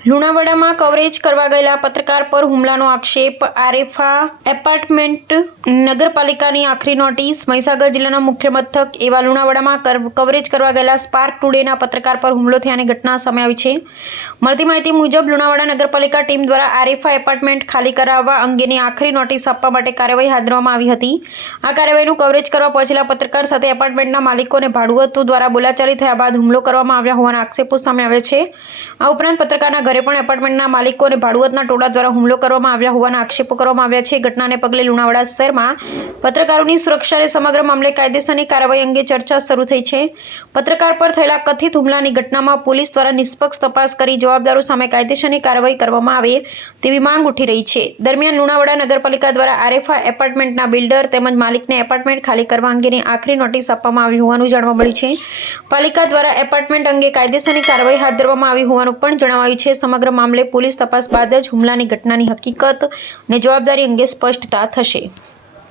લુણાવાડામાં coverage કરવા ગયેલા પત્રકાર પર હુમલાનો આક્ષેપ, આરેફા એપાર્ટમેન્ટ નગરપાલિકાની આખરી નોટિસ। મહીસાગર જિલ્લાના મુખ્ય મથક એવા લુણાવાડામાં કવરેજ કરવા ગયેલા સ્પાર્ક ટુડેના પત્રકાર પર હુમલો થયાની ઘટના સામે આવી છે। મળતી માહિતી મુજબ લુણાવાડા નગરપાલિકા ટીમ દ્વારા આરેફા એપાર્ટમેન્ટ ખાલી કરાવવા અંગેની આખરી નોટિસ આપવા માટે કાર્યવાહી હાથ ધરવામાં આવી હતી। આ કાર્યવાહીનું કવરેજ કરવા પહોંચેલા પત્રકાર સાથે એપાર્ટમેન્ટના માલિકો અને ભાડુઆતો દ્વારા બોલાચાલી થયા બાદ હુમલો કરવામાં આવ્યા હોવાના આક્ષેપો સામે આવ્યા છે। આ ઉપરાંત પત્રકારના ઘરે પણ એપાર્ટમેન્ટના માલિકો અને ભાડુઆતના ટોળા દ્વારા હુમલો કરવામાં આવ્યા હોવાના આક્ષેપો કરવામાં આવ્યા છે। ઘટનાને પગલે લુણાવાડા શહેરમાં પત્રકારોની સુરક્ષા અને સમગ્ર મામલે કાયદેસરની કાર્યવાહી અંગે ચર્ચા શરૂ થઈ છે। પત્રકાર પર થયેલા કથિત હુમલાની ઘટનામાં પોલીસ દ્વારા નિષ્પક્ષ તપાસ કરી જવાબદારો સામે કાયદેસરની કાર્યવાહી કરવામાં આવે તેવી માંગ ઉઠી રહી છે। દરમિયાન લુણાવાડા નગરપાલિકા દ્વારા આરેફા એપાર્ટમેન્ટના બિલ્ડર તેમજ માલિકને એપાર્ટમેન્ટ ખાલી કરવા અંગેની આખરી નોટિસ આપવામાં આવી હોવાનું જાણવા મળ્યું છે। પાલિકા દ્વારા એપાર્ટમેન્ટ અંગે કાયદેસરની કાર્યવાહી હાથ ધરવામાં આવી હોવાનું પણ જણાવાયું છે। સમગ્ર મામલે પોલીસ તપાસ બાદ જ હુમલાની ઘટનાની હકીકત અને જવાબદારી અંગે સ્પષ્ટતા થશે।